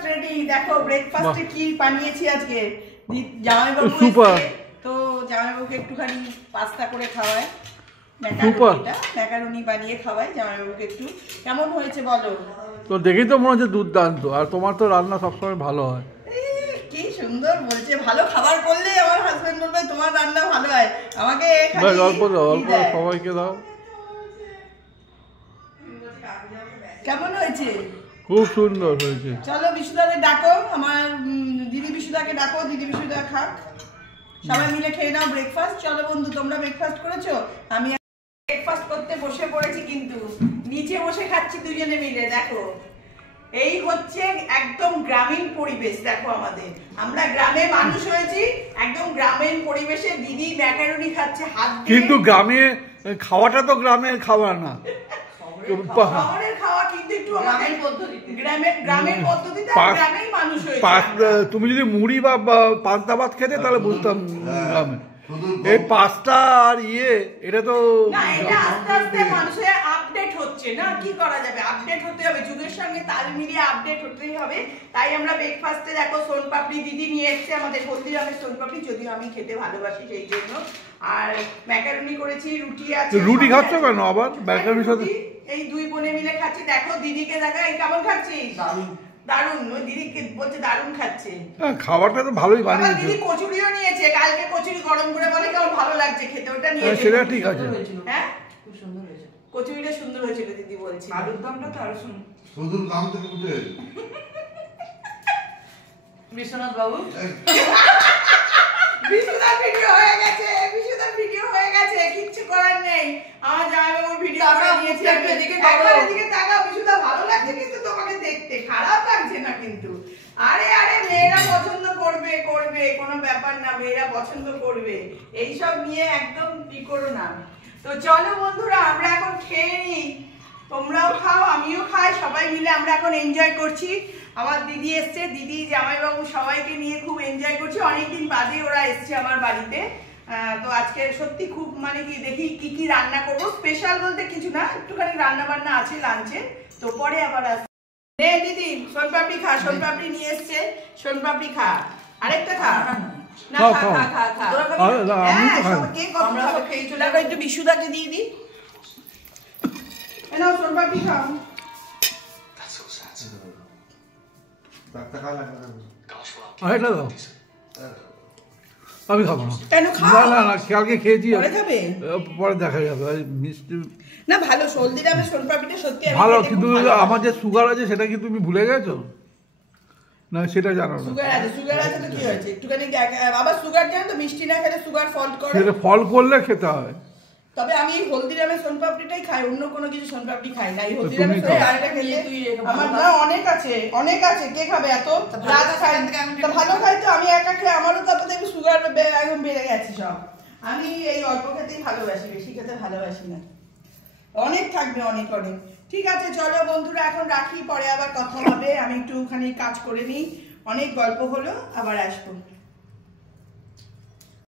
Breakfast ready. দেখো ব্রেকফাস্টে কি বানিয়েছি আজকে। জামাইবাবু তো জামাইবাবুকে একটুখানি পাস্তা করে খাওয়ায়, ম্যাকারনি বানিয়ে খাওয়ায় জামাইবাবুকে একটু। কেমন হয়েছে বলো? তো দেখেই তো মনে হচ্ছে দুর্দান্ত। আর তোমার তো রান্না সবসময় ভালো হয়। কি সুন্দর বলছে, ভালো খাবার করলে আমার হাজবেন্ড বলবে তোমার রান্না ভালো হয়। আমাকে অল্প দাও, অল্প সবাইকে দাও। কেমন হয়েছে? খুব সুন্দর হয়েছে। চলো বিশুদাকে ডাকো, আমার দিদি বিশুদাকে ডাকো, দিদি বিশুদা খাক, সবাই মিলে খেয়ে নাও ব্রেকফাস্ট। চলো বন্ধু, তোমরা ব্রেকফাস্ট করেছো, আমি ব্রেকফাস্ট করতে বসে পড়েছি, কিন্তু নিচে বসে খাচ্ছি দুজনে মিলে। দেখো এই হচ্ছে একদম গ্রামীণ পরিবেশ। দেখো আমাদের, আমরা গ্রামে মানুষ হয়েছি, একদম গ্রামীণ পরিবেশে দিদি ম্যাকারনি খাচ্ছে হাত দিয়ে। কিন্তু গ্রামে খাওয়াটা তো গ্রামের খাবার না, শহরের খাওয়া, কিন্তু একটু গ্রামের পদ্ধতিতে, গ্রামের পদ্ধতিতে গ্রামেই মানুষ হয়েছে। তুমি যদি মুড়ি বা পান্তা ভাত খেতে তাহলে বুঝতাম গ্রামে। এই পাস্তা আর এটা তো না, এটা আস্তে আস্তে মানুষের আপডেট হচ্ছে না, কি করা যাবে, আপডেট হতে হবে, যুগের সঙ্গে তাল মিলিয়ে আপডেট হতেই হবে। তাই আমরা ব্রেকফাস্টে দেখো সোনপাপড়ি দিদি নিয়ে এসেছে, আমাদের হলদিরামের সোনপাপড়ি, যদিও আমি খেতে ভালোবাসি সেই জন্য। আর ম্যাকারনি করেছি, রুটি আছে। রুটি খাচ্ছ কেন আবার ম্যাকারনির সাথে? এই দুই বোনে মিলে খাচ্ছি। দেখো দিদিকে দেখা, এই কেমন খাচ্ছিস? দারুন, ওই দিদিকে বলছে দারুন খাচ্ছে। খাবারটা তো ভালোই বানিয়েছে। দিদি কচুরিও নিয়েছে, কালকে কচুরি গরম করে বলে কেমন ভালো লাগছে খেতে, ওটা নিয়েছে। সেটা ঠিক আছে, হ্যাঁ খুব সুন্দর হয়েছে, কচুরিটা সুন্দর হয়েছিল দিদি বলছে। আলুর দমটা তো আরো সুন্দর। সুন্দর নাম থেকে বুঝে বিশ্বনাথ বাবু বিশুদার ভিডিও হয়ে গেছে, বিশুদার ভিডিও হয়ে গেছে, কিচ্ছু করার নেই। আমার জামাইবাবুর ভিডিও করে নিয়েছি। একবার এদিকে তাকাও বিশুদা, ভালো লাগছে কিন্তু তোমাকে দেখতে, খারাপ লাগছে না কিন্তু। আরে আরে মেয়েরা পছন্দ করবে, করবে, কোনো ব্যাপার না, মেয়েরা পছন্দ করবে, এইসব নিয়ে একদম কি করো না। তো চলো বন্ধুরা, আমরা এখন খেয়ে নিই, তোমরাও খাও আমিও খাই, সবাই মিলে আমরা এখন এনজয় করছি। আমার দিদি এসছে, দিদি জামাইবাবু সবাইকে নিয়ে খুব এনজয় করছি। অনেকদিন বাদে ওরা এসছে আমার বাড়িতে। তো আজকে সত্যি খুব মানে কি, দেখি কি কি রান্না করবো। স্পেশাল বলতে কিছু না, একটুখানি রান্না বান্না আছে লাঞ্চে, তো পরে আবার আসবে। দিদি সোনপাপড়ি খা, সোনপাপড়ি নিয়ে এসছে, সোনপাপড়ি খা, আরেকটা খা। একটু বিশুদাকে দিয়ে দিই, সোনপাপড়ি খাও। আমি খাবো না, কালকে খেয়েছি, পরে দেখা যাবে। মিষ্টি না ভালো, হলদিরামের সোনপাপড়িটা সত্যি ভালো, কিন্তু আমার যে সুগার আছে সেটা কি তুমি ভুলে গেছো? না সেটা জানো না। সুগার আছে, সুগার আছে তো কি হয়েছে, একটুখানি আবার সুগার জানো তো, মিষ্টি না খেলে সুগার ফল্ট করে, সেটা ফল করলে খেতে হয়। তবে আমি হলদিরামের সোনপাপড়িটাই খাই, অন্য কোনো কিছু সোনপাপড়ি খাই না। এই হলদিরামের আমার না অনেক আছে, অনেক আছে, কে খাবে এত? রাত খাই ভালো খাই তো, আমি একা খাই, আমারও তারপর দেখবি সুগার একদম বেড়ে গেছে সব। আমি এই অল্প খেতেই ভালোবাসি, বেশি খেতে ভালোবাসি না। অনেক থাকবে, অনেক অনেক। ঠিক আছে চলো বন্ধুরা, এখন রাখি, পরে আবার কথা হবে। আমি একটুখানি কাজ করে নিই, অনেক গল্প হলো, আবার আসবো।